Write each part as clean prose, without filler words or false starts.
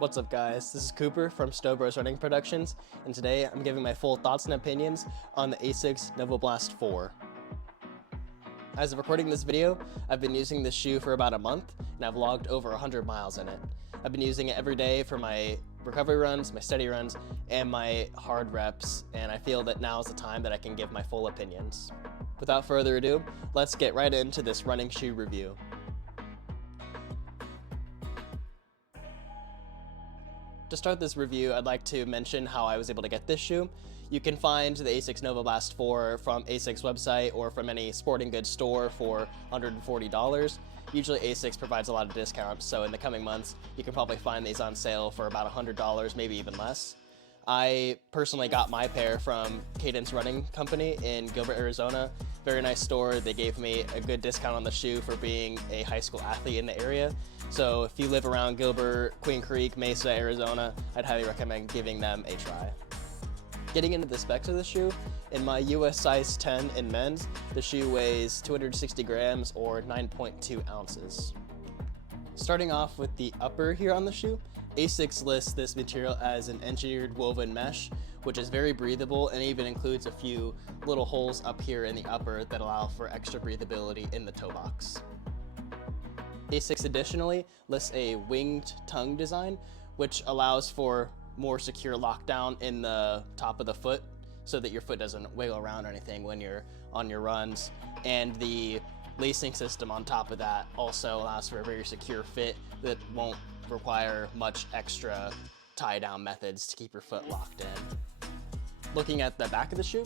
What's up guys, this is Cooper from Snowbros Running Productions, and today I'm giving my full thoughts and opinions on the ASICS Novablast 4. As of recording this video, I've been using this shoe for about a month, and I've logged over 100 miles in it. I've been using it every day for my recovery runs, my steady runs, and my hard reps, and I feel that now is the time that I can give my full opinions. Without further ado, let's get right into this running shoe review. To start this review, I'd like to mention how I was able to get this shoe. You can find the ASICS Novablast 4 from ASICS website or from any sporting goods store for $140. Usually ASICS provides a lot of discounts, so in the coming months, you can probably find these on sale for about $100, maybe even less. I personally got my pair from Cadence Running Company in Gilbert, Arizona. Very nice store. They gave me a good discount on the shoe for being a high school athlete in the area. So if you live around Gilbert, Queen Creek, Mesa, Arizona, I'd highly recommend giving them a try. Getting into the specs of the shoe, in my US size 10 in men's, the shoe weighs 260 grams or 9.2 ounces. Starting off with the upper here on the shoe, ASICS lists this material as an engineered woven mesh, which is very breathable and even includes a few little holes up here in the upper that allow for extra breathability in the toe box. ASICS additionally lists a winged tongue design, which allows for more secure lockdown in the top of the foot so that your foot doesn't wiggle around or anything when you're on your runs. And the lacing system on top of that also allows for a very secure fit that won't require much extra tie-down methods to keep your foot locked in. Looking at the back of the shoe,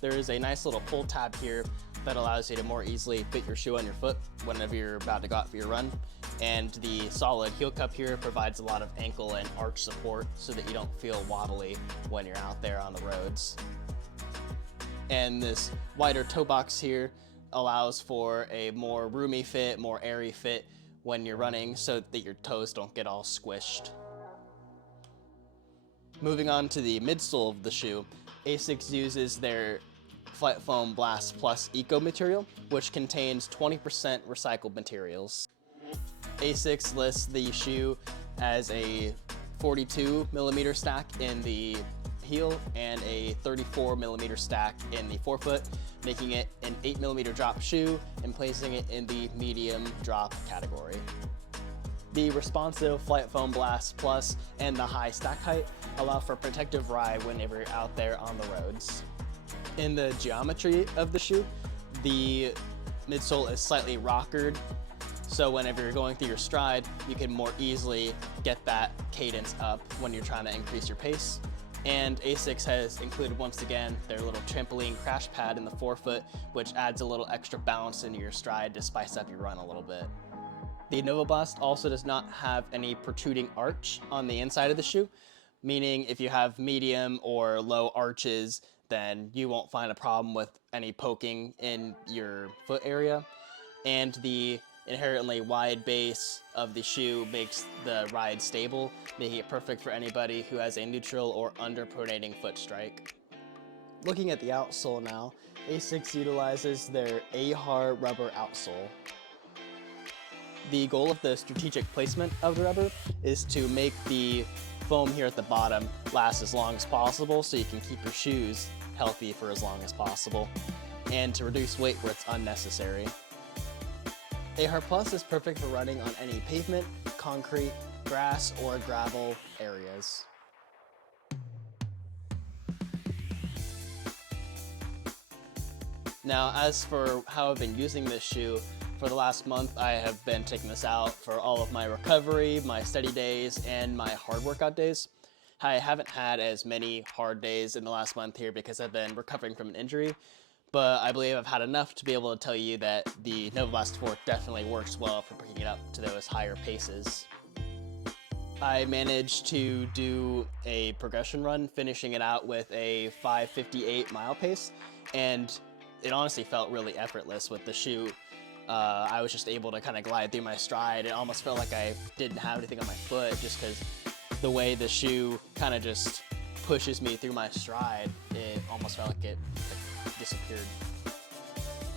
there is a nice little pull tab here that allows you to more easily fit your shoe on your foot whenever you're about to go out for your run. And the solid heel cup here provides a lot of ankle and arch support so that you don't feel wobbly when you're out there on the roads. And this wider toe box here allows for a more roomy fit, more airy fit when you're running so that your toes don't get all squished. Moving on to the midsole of the shoe, ASICS uses their Flight Foam Blast Plus Eco material, which contains 20% recycled materials. ASICS lists the shoe as a 42mm stack in the heel and a 34mm stack in the forefoot, making it an 8mm drop shoe and placing it in the medium drop category. The responsive Flight Foam Blast Plus and the high stack height allow for protective ride whenever you're out there on the roads. In the geometry of the shoe, the midsole is slightly rockered, so whenever you're going through your stride, you can more easily get that cadence up when you're trying to increase your pace. And ASICS has included, once again, their little trampoline crash pad in the forefoot, which adds a little extra bounce into your stride to spice up your run a little bit. The Novablast also does not have any protruding arch on the inside of the shoe, meaning if you have medium or low arches, then you won't find a problem with any poking in your foot area. And the inherently wide base of the shoe makes the ride stable, making it perfect for anybody who has a neutral or underpronating foot strike. Looking at the outsole now, ASICS utilizes their AHAR rubber outsole. The goal of the strategic placement of the rubber is to make the foam here at the bottom last as long as possible so you can keep your shoes healthy for as long as possible, and to reduce weight where it's unnecessary. AHAR Plus is perfect for running on any pavement, concrete, grass, or gravel areas. Now, as for how I've been using this shoe, for the last month I have been taking this out for all of my recovery, my steady days, and my hard workout days. I haven't had as many hard days in the last month here because I've been recovering from an injury, but I believe I've had enough to be able to tell you that the Novablast 4 definitely works well for bringing it up to those higher paces. I managed to do a progression run, finishing it out with a 5:58 mile pace, and it honestly felt really effortless with the shoe. I was just able to kind of glide through my stride. It almost felt like I didn't have anything on my foot just because the way the shoe kind of just pushes me through my stride, it almost felt like it disappeared.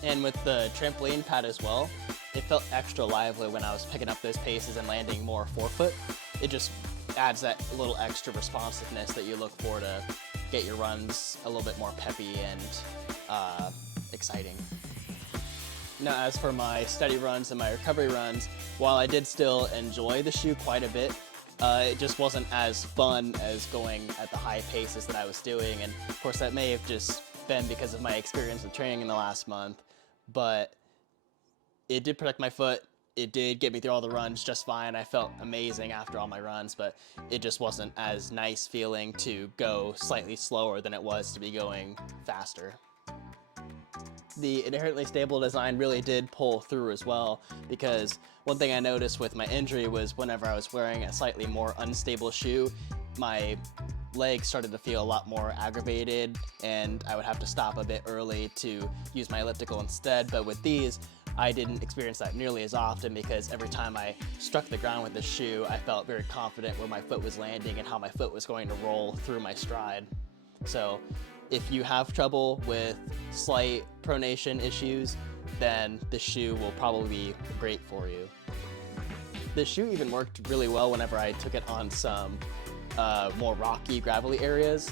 And with the trampoline pad as well, it felt extra lively when I was picking up those paces and landing more forefoot. It just adds that little extra responsiveness that you look for to get your runs a little bit more peppy and exciting. Now, as for my steady runs and my recovery runs, while I did still enjoy the shoe quite a bit, it just wasn't as fun as going at the high paces that I was doing. And of course, that may have just been because of my experience with training in the last month, but it did protect my foot. It did get me through all the runs just fine. I felt amazing after all my runs, but it just wasn't as nice feeling to go slightly slower than it was to be going faster. The inherently stable design really did pull through as well, because one thing I noticed with my injury was whenever I was wearing a slightly more unstable shoe, my legs started to feel a lot more aggravated and I would have to stop a bit early to use my elliptical instead. But with these, I didn't experience that nearly as often, because every time I struck the ground with the shoe, I felt very confident where my foot was landing and how my foot was going to roll through my stride. So if you have trouble with slight pronation issues, then this shoe will probably be great for you. This shoe even worked really well whenever I took it on some more rocky, gravelly areas.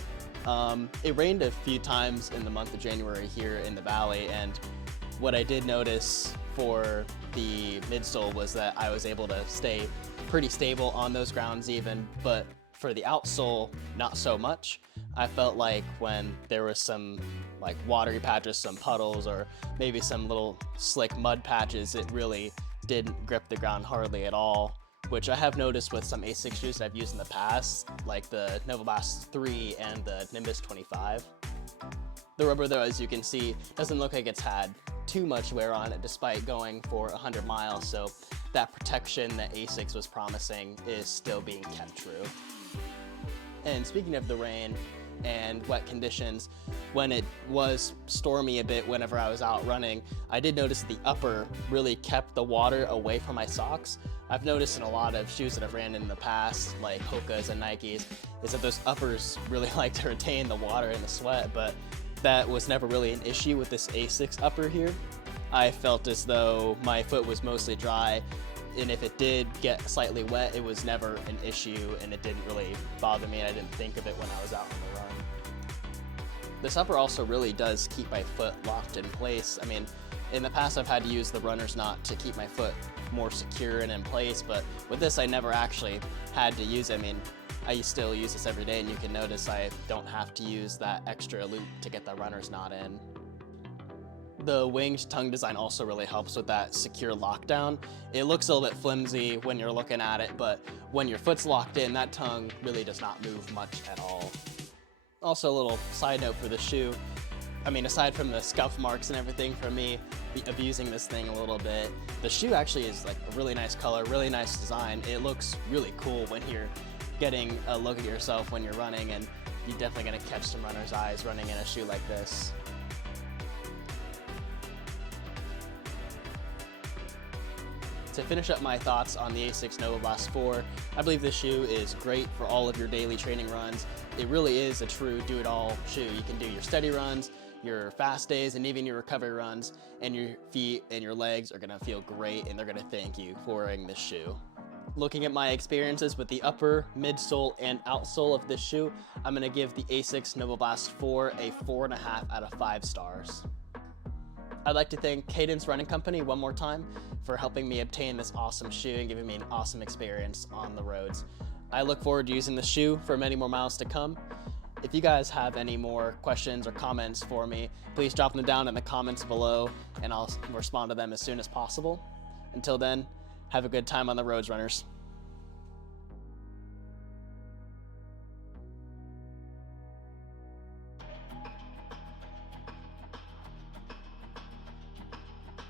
It rained a few times in the month of January here in the valley, and what I did notice for the midsole was that I was able to stay pretty stable on those grounds even, but for the outsole, not so much. I felt like when there was some like watery patches, some puddles, or maybe some little slick mud patches, it really didn't grip the ground hardly at all, which I have noticed with some ASICS shoes that I've used in the past, like the Novablast 3 and the Nimbus 25. The rubber, though, as you can see, doesn't look like it's had too much wear on it despite going for 100 miles, so that protection that ASICS was promising is still being kept true. And speaking of the rain and wet conditions, when it was stormy a bit whenever I was out running, I did notice the upper really kept the water away from my socks. I've noticed in a lot of shoes that I've ran in the past, like Hoka's and Nike's, is that those uppers really like to retain the water and the sweat, but that was never really an issue with this ASICS upper here. I felt as though my foot was mostly dry, and if it did get slightly wet, it was never an issue and it didn't really bother me, and I didn't think of it when I was out on the run. This upper also really does keep my foot locked in place. I mean, in the past I've had to use the runner's knot to keep my foot more secure and in place, but with this I never actually had to use it. I mean, I still use this every day, and you can notice I don't have to use that extra loop to get the runner's knot in. The winged tongue design also really helps with that secure lockdown. It looks a little bit flimsy when you're looking at it, but when your foot's locked in, that tongue really does not move much at all. Also, a little side note for the shoe, I mean, aside from the scuff marks and everything from me abusing this thing a little bit, the shoe actually is like a really nice color, really nice design. It looks really cool when you're getting a look at yourself when you're running, and you're definitely gonna catch some runner's eyes running in a shoe like this. To finish up my thoughts on the ASICS Novablast 4, I believe this shoe is great for all of your daily training runs. It really is a true do-it-all shoe. You can do your steady runs, your fast days, and even your recovery runs, and your feet and your legs are gonna feel great, and they're gonna thank you for wearing this shoe. Looking at my experiences with the upper, midsole, and outsole of this shoe, I'm gonna give the ASICS Novablast 4 a 4.5 out of 5 stars. I'd like to thank Cadence Running Company one more time for helping me obtain this awesome shoe and giving me an awesome experience on the roads. I look forward to using this shoe for many more miles to come. If you guys have any more questions or comments for me, please drop them down in the comments below and I'll respond to them as soon as possible. Until then, have a good time on the roads, runners.